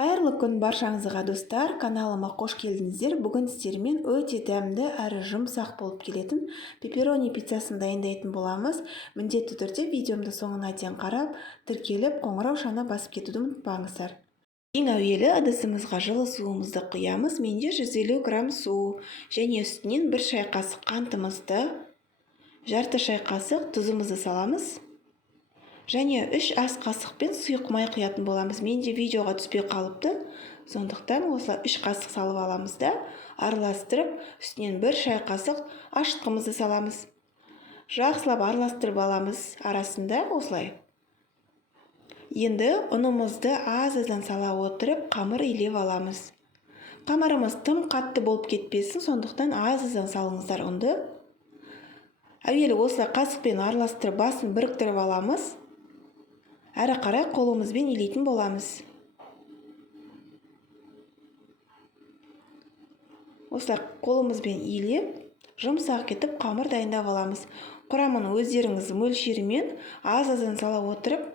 Қайырлы күн баршаңызға достар, каналыма қош келдіңіздер. Бүгін сіздермен өте дәмді әрі жұмсақ болып келетін пепперони пиццасын дайындайтын боламыз. Міндетті түрде видеомды соңына дейін қарап, тіркеліп, қоңырау шана басып кетуді ұмытпаңыздар. Ең әуелі ыдысымызға жылы суымызды құямыз. Менде 150 грамм су және үстінен 1 шай қасық қантымызды, жарты шай қасық тұзымызды саламыз. Және 3 ас қасықпен сұйық май құятын боламыз. Менде видеоға түспей қалыпты. Сондықтан осылай 3 қасық салып аламыз да, араластырып, үстінен 1 шай қасық ашытқымызды саламыз. Жақсылап араластырып аламыз арасында осылай. Енді ұнымызды аз-аздан сала отырып, қамыр илеп аламыз. Қамырымыз тым қатты болып кетпесін, сондықтан аз-аздан салыңыздар ұнды. Әуелі осылай қасықпен араластырып, басын біріктіріп аламыз. Әрі қарай қолымызбен илейтін боламыз. Осылай қолымызбен илеп, жұмсақ етіп қамыр дайындап аламыз. Құрамын өздеріңіз мөлшерімен аз-аздан сала отырып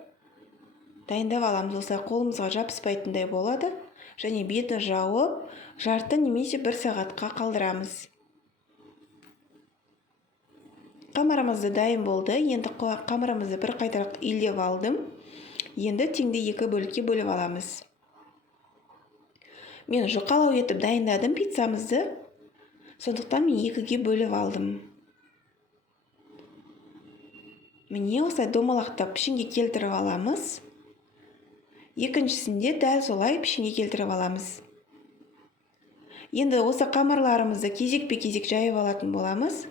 дайындап аламыз. Осылай қолымызға жабыспайтындай болады. Және бетін жауып, жарты немесе 1 сағатқа қалдырамыз. Қамырымызды дайын болды. Енді қамырымызды бір қайтарып илеп алдым. Енді теңді 2 бөлікке бөліп аламыз. Мен жұқалау етіп дайындадым пиццамызды. Сондықтан мен 2-ге бөліп алдым. Міне осылай домалақтап пішінге келтіріп аламыз. Екіншісінде дәл солай пішінге келтіріп аламыз. Енді осы қамырларымызды кезекпе-кезек жайып алатын боламыз.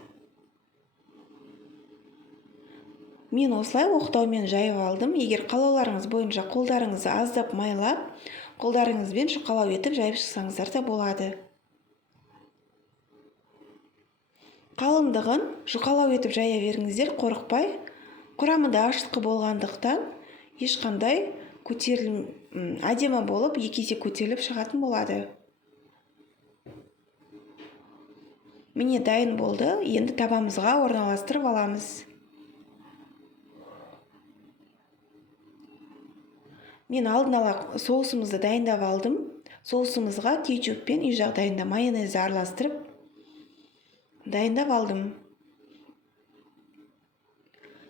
Мен осылай оқтаумен жайып алдым. Егер қалауларыңыз бойынша қолдарыңызды аздап майлап, қолдарыңызбен жұқалау етіп жайып шықсаңыздар да болады. Қалыңдығын жұқалау етіп жая беріңіздер, қорықпай. Құрамында ашытқы болғандықтан ешқандай әдемі болып, 2 есе көтеріліп шығатын болады. Міне дайын болды. Енді табамызға орналастырып аламыз. Мен алдын ала соусымызды дайындап алдым. Соусымызға кетчуп пен үй жағдайында майонезді араластырып дайындап алдым.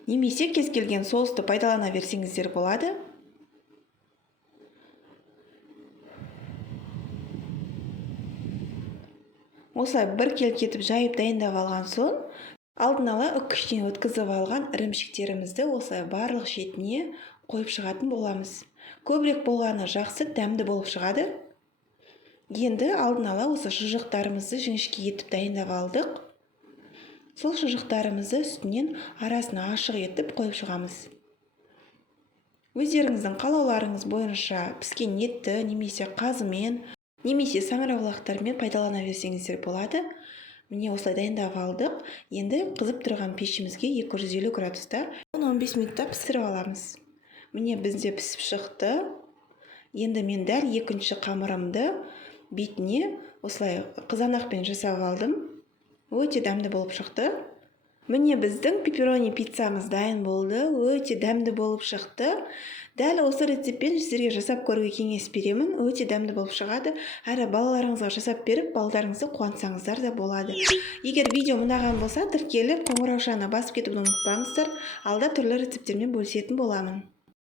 Немесе кез келген соусты пайдалана берсеңіздер болады. Осылай бір келкетіп жайып дайындап алған соң, алдын ала үккіштен өткізіп алған ірімшіктерімізді осылай барлық шетіне қойып шығатын боламыз. Көбірек болғаны жақсы, дәмді болып шығады. Енді алдын ала осы шұжықтарымызды жіңішке етіп дайындап алдық. Сол шұжықтарымызды үстінен арасына ашық етіп қойып шығамыз. Өздеріңіздің қалауларыңыз бойынша піскен етті немесе қазымен, немесе саңырауқұлақтармен пайдалана берсеңіздер болады. Міне осылай дайындап алдық. Енді қызып тұрған пешімізге 250 градуста 10-15 минутта пісіріп аламыз. Міне бізде пісіп шықты. Енді мен дәл екінші қамырымды бетіне осылай қызанақпен жасап алдым. Өте дәмді болып шықты. Міне біздің пепперони пиццамыз дайын болды. Өте дәмді болып шықты. Дәл осы рецептпен сіздерге жасап көруге кеңес беремін. Өте дәмді болып шығады. Әрі балаларыңызға жасап беріп, балаларыңызды қуантсаңыздар да болады. Егер видео ұнаған болса, тіркеліп, қоңырау шана басып кетуді ұмытпаңыздар. Алда түрлі рецепттермен бөлісетін боламын.